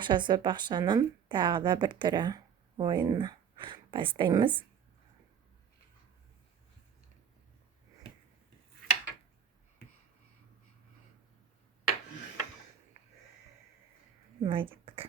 Ақшасы бақшаның тағы да бір түрі ойыны бастаймыз. Былай кеттік.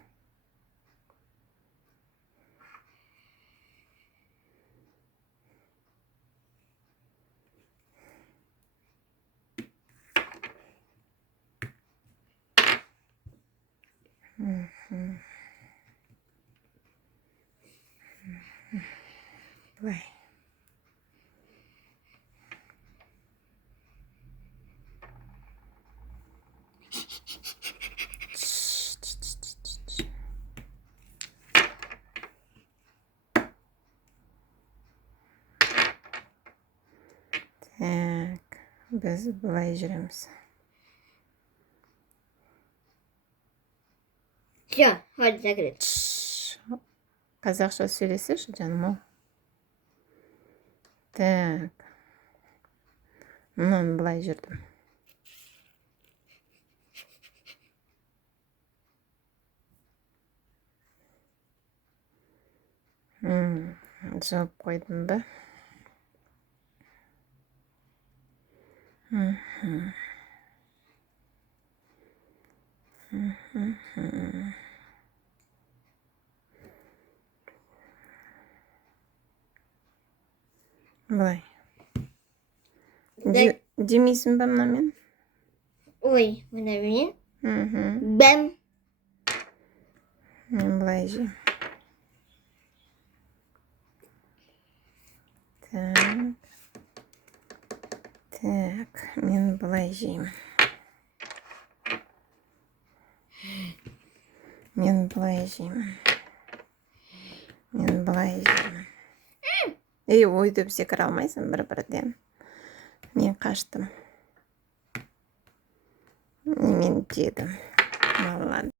Былай. Так, біз былай жүреміз. Все, хватит закрыть. Қазақша сөйлесеші, жаным ау. Так. Мынаны былай жүрдім. Жауап қойдым ба? Былай. Демейсің ба мынамен? Ой, мына Мен Бәм. былай жеймін. Так, мен былай жеймін. Мен былай жеймін. Ой деп секіре алмайсың бір-бірден. Мен қаштым. Мен жедім. Ладно.